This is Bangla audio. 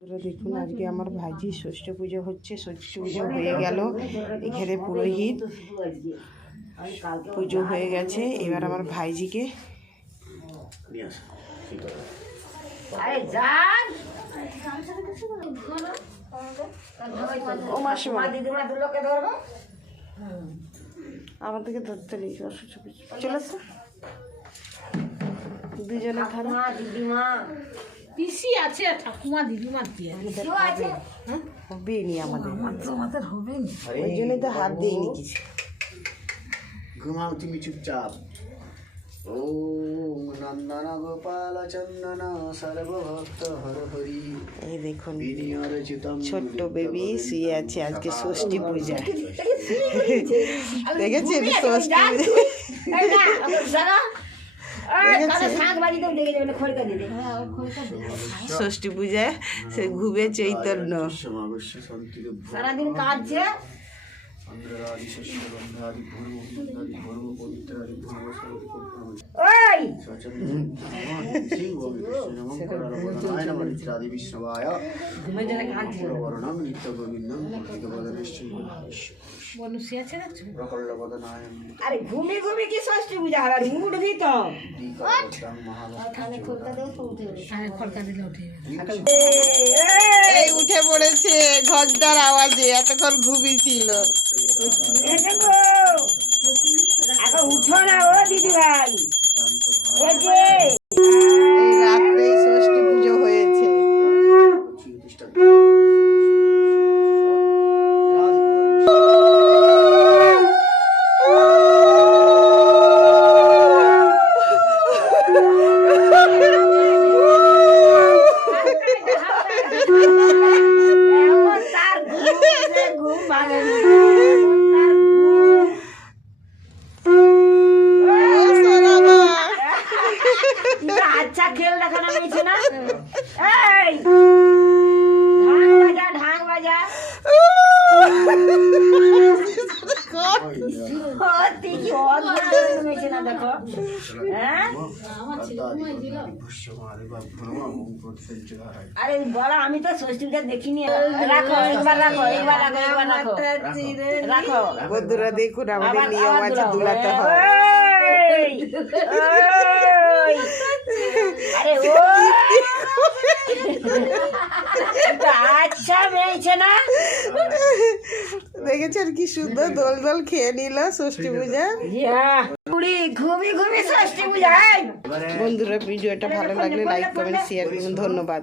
দেখুন আজকে আমার ভাইজি ষষ্ঠ পুজো হচ্ছে ষষ্ঠ পুজো হয়ে গেল। এখানে পুরোহিত পুজো হয়ে গেছে। এবার আমার ভাইজিকে আমার থেকে ধরতে নেই ষষ্ঠ চলে আসো। দুজনে দিদিমা। আছে ঠাকুমা দিদিমা দিয়ে কেউ আছে। হবে। নি আমাদের। আমাদের হবে না ওই জন্যই তো হাত দিইনি কিছু। ঘুমাও তুমি চুপচাপ। ওম নন্দন গোপাল চন্দন সর্বভক্ত হর হরি। এই দেখুন ছোট্ট বেবি শুয়ে আছে আজকে ষষ্ঠী পূজা। দেখেছেন? ষষ্ঠী ষষ্ঠী পূজায় সে ঘুবে চৈতন্য। সারাদিন কাঁদছে। নিত্য গোবিন্দম বনুষি আছে দেখছ? আরে ঘুমি ঘুমি কি ষষ্ঠী পূজা হবে? আর উঠবি তো। আর খড়কা দিলে উঠে যাবে এই উঠে পড়েছে ঘরটার আওয়াজে এতক্ষণ ঘুমি ছিল। উঠো না ও দিদি ভাই এই যে এই রাত্রেই ষষ্ঠী পুজো হয়েছে এমন তার ঘুম যে ঘুম ভাঙেনি তার ঘুম কিন্তু আচ্ছা খেল দেখানো হয়েছে না? এই! বাজা বাজা। হ্যাঁ? আরে বলা আমি তো ষষ্ঠীটা দেখিনি। রাখো একবার রাখো একবার রাখো একবার রাখো। রাখো। বন্ধুরা দেখুন আমাদের নিয়ম আছে দুলাতে হয় ওই, ওই। আরে ও মেয়েছে না? দেখেছেন কি সুন্দর দোল দল খেয়ে নিল ষষ্ঠী পূজা। ঘুমি ঘুমি ষষ্ঠী পূজা এই। বন্ধুরা ভিডিওটা ভালো লাগলে লাইক কমেন্ট শেয়ার করুন। ধন্যবাদ।